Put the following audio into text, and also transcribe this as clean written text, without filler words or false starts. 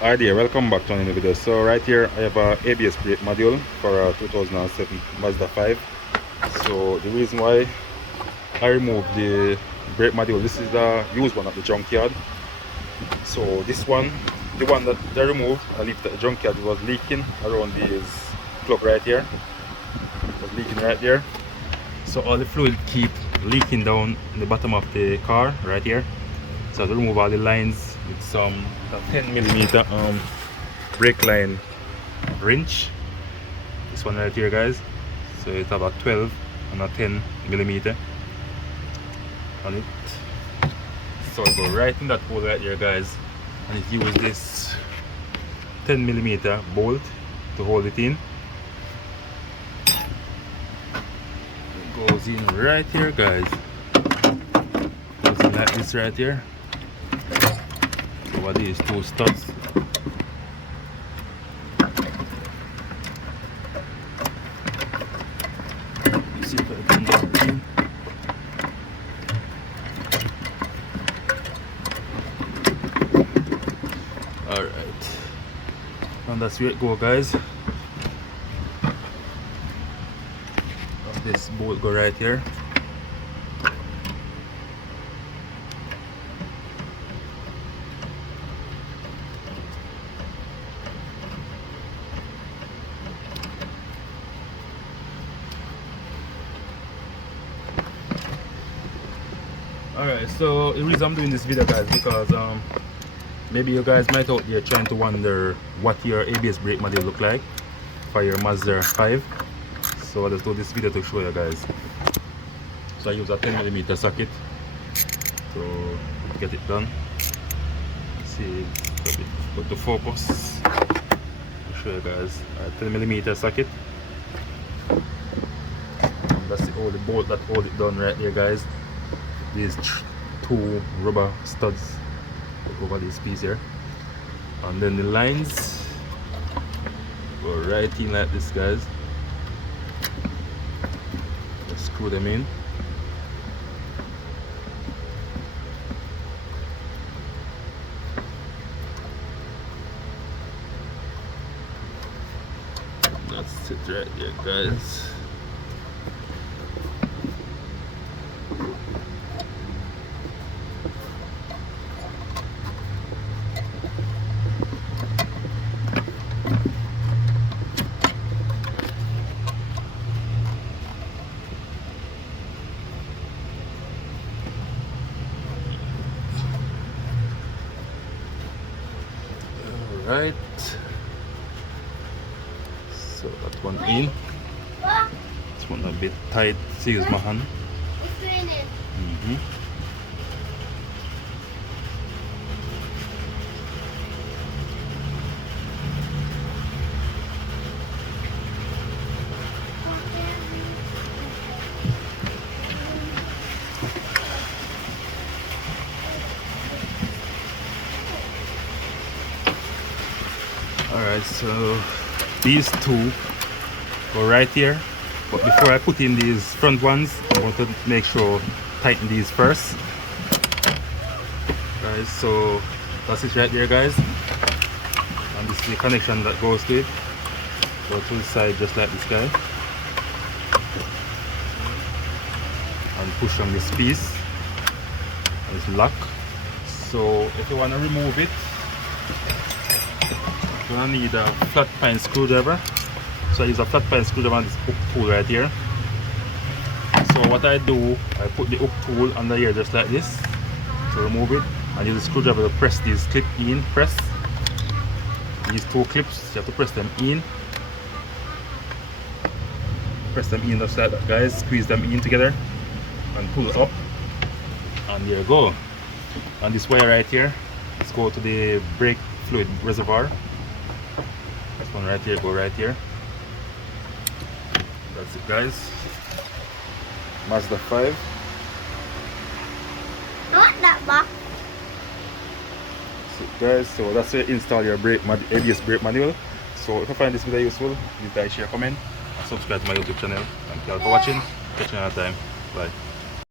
Hi there, welcome back to another video. So right here I have a ABS brake module for a 2007 Mazda 5. So the reason why I removed the brake module, this is the used one at the junkyard. So this one, the one that I removed, I left at the junkyard, it was leaking around this plug right here. It was leaking right there. So all the fluid keep leaking down in the bottom of the car right here. So I have to remove all the lines with some 10mm brake line wrench. This one right here, guys. So it's about 12 and a 10mm on it. So I go right in that hole right here, guys, and it uses this 10mm bolt to hold it in. It goes in right here, guys. Goes in like this right here. Over these two studs. You see if I can get it in. Alright. And that's where it go, guys. And this bolt go right here. Alright, so the reason I'm doing this video, guys, because maybe you guys might out there trying to wonder what your ABS brake module look like for your Mazda 5. So I just do this video to show you guys. So I use a 10mm socket to get it done. See, put the focus. I'll show you guys a 10mm socket. That's the only bolt that hold it down right there, guys. These two rubber studs over this piece here, and then the lines go right in like this, guys. Just screw them in. That's it right there, guys. Right, so that one in. This one a bit tight. See, my hand. Alright, so these two go right here, but before I put in these front ones, I want to make sure tighten these first, guys. So that's it right there, guys, and this is the connection that goes to it. Go to the side just like this, guy, and push on this piece and it's lock. So if you want to remove it, you're gonna need a flat pine screwdriver. So I use a flat pine screwdriver on this hook tool right here. So what I do, I put the hook tool under here just like this to remove it, and use the screwdriver to press these clip in. Press these two clips, you have to press them in. Press them in just like that, guys. Squeeze them in together and pull up, and there you go. And this wire right here, let's go to the brake fluid reservoir. This one right here, go right here. That's it, guys. Mazda 5. I want that box. That's it, guys. So that's how you install your ABS brake manual. So if you find this video useful, please like, share, comment, and subscribe to my YouTube channel. Thank you all for watching. Catch you another time. Bye.